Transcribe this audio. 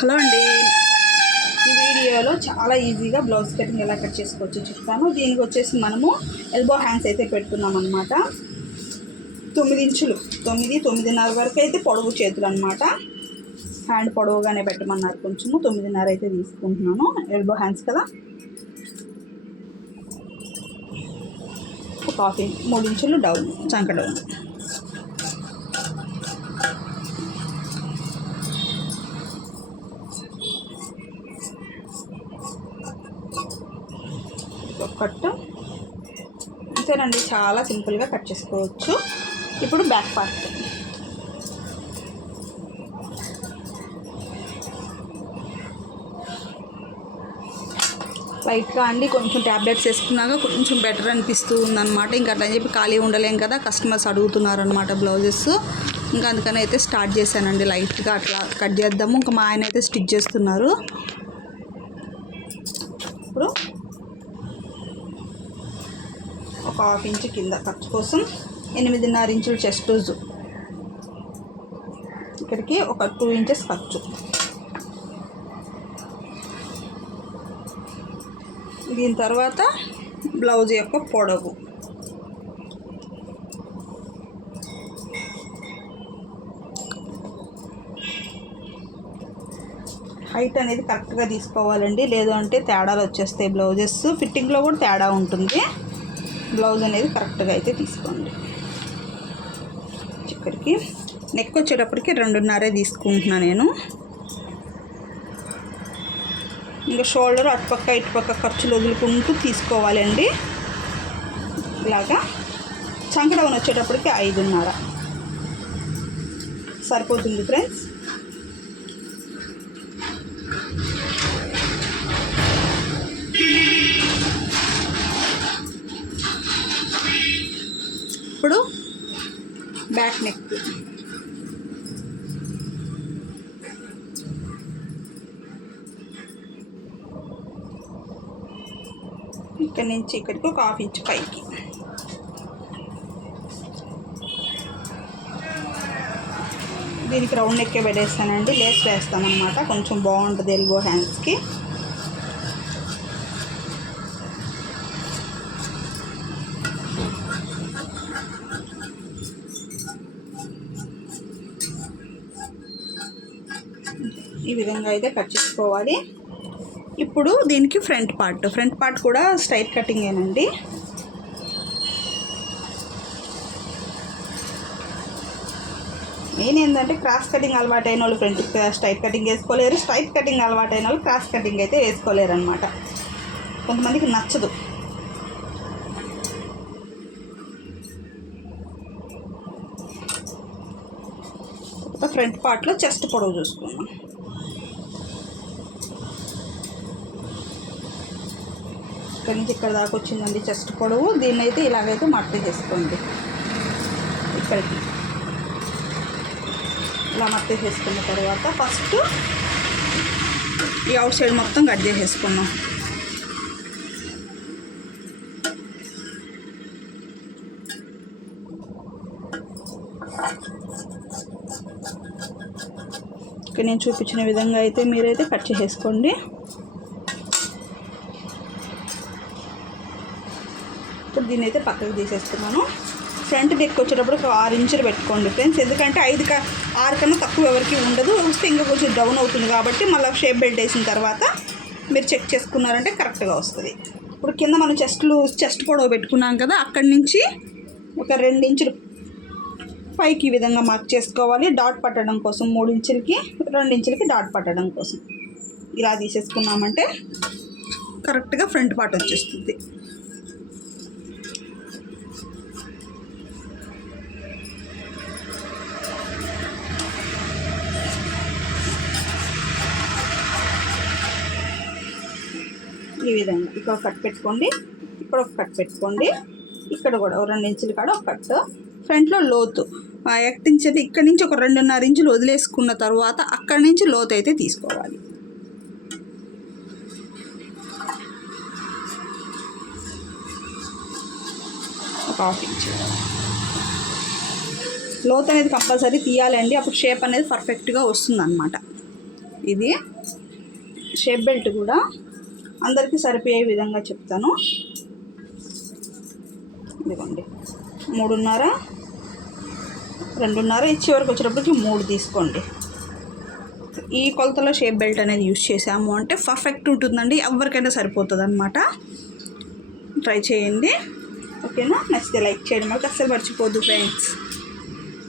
Hello అండి. ఈ వీడియోలో చాలా ఈజీగా బ్లౌజ్ కటింగ్ ఎలా కట్ చేసుకోవచ్చో చెప్తాను దీనికి వచ్చేసి మనము ఎల్బో హ్యాండ్స్ అయితే పెట్టుకున్నాం అనమాట తొమ్మిది ఇంచులు తొమ్మిది తొమ్మిదిన్నర వరకు అయితే పొడవు చేతులు అనమాట హ్యాండ్ పొడవుగానే పెట్టమన్నారు కొంచెము తొమ్మిదిన్నర అయితే తీసుకుంటున్నాను. ఎల్బో హ్యాండ్స్ కదా. ఒక హాఫ్ ఇంచ్ మూడు ఇంచులు డౌన్ చంక డౌన్ కట్టు అంతేనండి చాలా సింపుల్గా కట్ చేసుకోవచ్చు. ఇప్పుడు బ్యాక్ పార్ట్. లైట్గా అండి కొంచెం ట్యాబ్లెట్స్ వేసుకున్నాక కొంచెం బెటర్ అనిపిస్తూ ఉందన్నమాట ఇంకా అట్లా అని చెప్పి ఖాళీ ఉండలేం కదా కస్టమర్స్ అడుగుతున్నారనమాట బ్లౌజెస్. ఇంకా అందుకని అయితే స్టార్ట్ చేశానండి లైట్గా అట్లా కట్ చేద్దాము. ఇంకా మా ఆయన అయితే స్టిచ్ చేస్తున్నారు. ఇప్పుడు ఒక హాఫ్ ఇంచ్ కింద ఖర్చు కోసం ఎనిమిదిన్నర ఇంచులు చెస్ట్ లూజు ఇక్కడికి ఒక టూ ఇంచెస్ ఖర్చు. దీని తర్వాత బ్లౌజ్ యొక్క పొడవు. హైట్ అనేది కరెక్ట్గా తీసుకోవాలండి. లేదు అంటే తేడాలు వచ్చేస్తాయి బ్లౌజెస్. ఫిట్టింగ్లో కూడా తేడా ఉంటుంది. బ్లౌజ్ అనేది కరెక్ట్గా అయితే తీసుకోండి. ఇక్కడికి నెక్ వచ్చేటప్పటికి రెండున్నరే తీసుకుంటున్నా నేను. ఇంకా షోల్డర్ అటుపక్క ఇటుపక్క ఖర్చులు వదులుకుంటూ తీసుకోవాలండి. ఇలాగా చంకడవన్ వచ్చేటప్పటికి ఐదున్నర. సరిపోతుంది ఫ్రెండ్స్ ఇప్పుడు బ్యాక్ నెక్ ఇక్కడ నుంచి ఇక్కడికి ఒక హాఫ్ ఇంచ్ పైకి. దీనికి రౌండ్ నెక్కే పెట్టేస్తానండి. లేస్ వేస్తామన్నమాట. కొంచెం బాగుంటుంది ఎల్బో హ్యాండ్స్కి ఈ విధంగా అయితే కట్ చేసుకోవాలి. ఇప్పుడు దీనికి ఫ్రంట్ పార్ట్. ఫ్రంట్ పార్ట్ కూడా స్ట్రైట్ కటింగ్ ఏనండి. మెయిన్ ఏంటంటే క్రాస్ కటింగ్ అలవాటు అయిన వాళ్ళు ఫ్రంట్ స్ట్రైట్ కటింగ్ వేసుకోలేరు. స్ట్రైట్ కటింగ్ అలవాటు అయిన వాళ్ళు క్రాస్ కటింగ్ అయితే వేసుకోలేరు అనమాట కొంతమందికి నచ్చదు. ఫ్రంట్ పార్ట్లో చెస్ట్ పొడవు చూసుకుందాం. ఇక్కడి నుంచి ఇక్కడ దాకా వచ్చిందండి చెస్ట్ పొడవు. దీన్ని అయితే ఇలాగైతే మట్టి చేసుకోండి ఇక్కడికి. ఇలా మట్టి చేసుకున్న తర్వాత ఫస్ట్ ఈ అవుట్ సైడ్ మొత్తం కట్ చేసేసుకున్నాం ఇక్కడ నేను చూపించిన విధంగా అయితే మీరైతే కట్ చేసేసుకోండి. దీన్ని అయితే పక్కకు తీసేస్తున్నాను. ఫ్రంట్ నెక్ వచ్చేటప్పుడు ఒక ఆరు ఇంచులు పెట్టుకోండి ఫ్రెండ్స్. ఎందుకంటే ఐదు క ఆరు కన్నా తక్కువ ఎవరికి ఉండదు. వస్తే ఇంకా కొంచెం డౌన్ అవుతుంది కాబట్టి మళ్ళీ షేప్ బెల్ట్ వేసిన తర్వాత మీరు చెక్ చేసుకున్నారంటే కరెక్ట్గా వస్తుంది. ఇప్పుడు కింద మనం చెస్ట్లు చెస్ట్ పొడవు పెట్టుకున్నాం కదా అక్కడి నుంచి ఒక రెండు ఇంచులు పైకి ఈ విధంగా మార్క్ చేసుకోవాలి. డాట్ పట్టడం కోసం మూడు ఇంచులకి రెండు ఇంచులకి డాట్ పట్టడం కోసం. ఇలా తీసేసుకున్నామంటే కరెక్ట్గా ఫ్రంట్ పార్ట్ వచ్చేస్తుంది. ఈ విధంగా. ఇక్కడ ఒక కట్ పెట్టుకోండి. ఇక్కడ ఒక కట్ పెట్టుకోండి. ఇక్కడ కూడా ఒక రెండు ఇంచుల కాడ ఒక కట్. ఫ్రంట్లో లోతు. ఆ ఇక్కడ నుంచి ఒక రెండున్నర ఇంచులు వదిలేసుకున్న తర్వాత అక్కడి నుంచి లోతు అయితే తీసుకోవాలి. ఒక హాఫ్ ఇంచ్. లోత్ అనేది కంపల్సరీ తీయాలండి. అప్పుడు షేప్ అనేది పర్ఫెక్ట్గా వస్తుంది అనమాట ఇది షేప్ బెల్ట్ కూడా. అందరికీ సరిపోయే విధంగా చెప్తాను. ఇదిగోండి. మూడున్నర రెండున్నర ఇచ్చే వరకు వచ్చేటప్పటికి మూడు తీసుకోండి. ఈ కొలతలో షేప్ బెల్ట్ అనేది యూస్ చేసాము అంటే పర్ఫెక్ట్ ఉంటుందండి. ఎవరికైనా సరిపోతుంది అనమాట ట్రై చేయండి. ఓకేనా? నచ్చితే లైక్ చేయడం. మాకు అస్సలు మర్చిపోద్దు ఫ్రెండ్స్.